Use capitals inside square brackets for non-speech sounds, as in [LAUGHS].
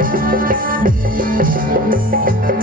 Thank [LAUGHS] you.